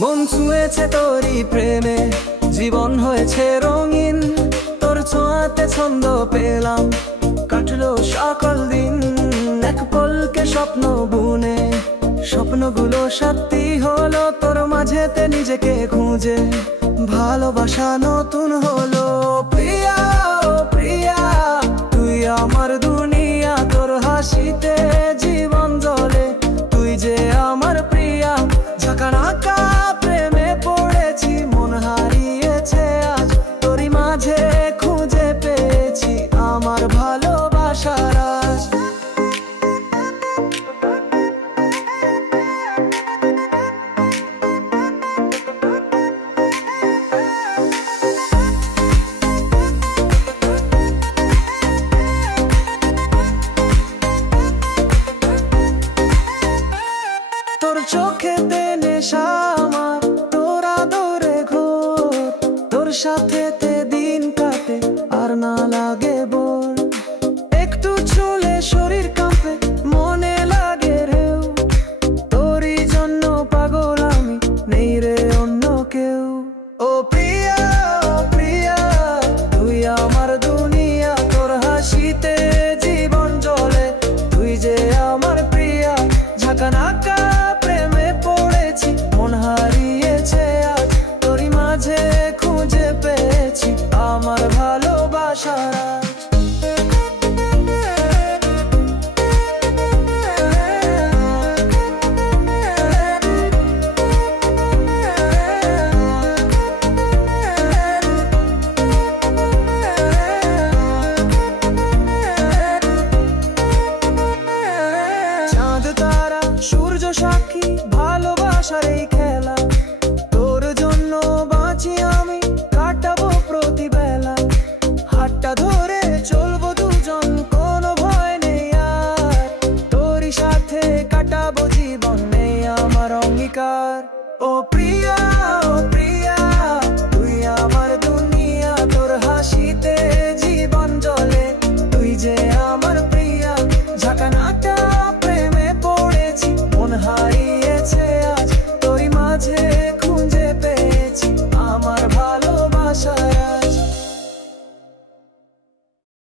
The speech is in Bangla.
মন ছুঁয়েছে তোরই প্রেমে, জীবন হয়েছে রঙিন। তোর ছোঁয়াতে ছন্দ পেলাম, কাটলো সকল দিন। এক পলকে স্বপ্ন বুনে, স্বপ্নগুলো সত্যি হলো। তোর মাঝেতে নিজেকে খুঁজে ভালোবাসা নতুন হলো। প্রিয়া ও প্রিয়া, তুই আমার দুনিয়া। তোর হাসিতে জীবন জ্বলে, তুই যে আমার প্রিয়া। ঝাঁকানাকা প্রেমে পড়েছি, মন হারিয়েছে আজ। তোরই মাঝে খুঁজে পেয়েছি আমার ভালোবাসার আজ। তোর চোখেতে নেশা আমার, তোর আদরে ঘোর। তোর সাথে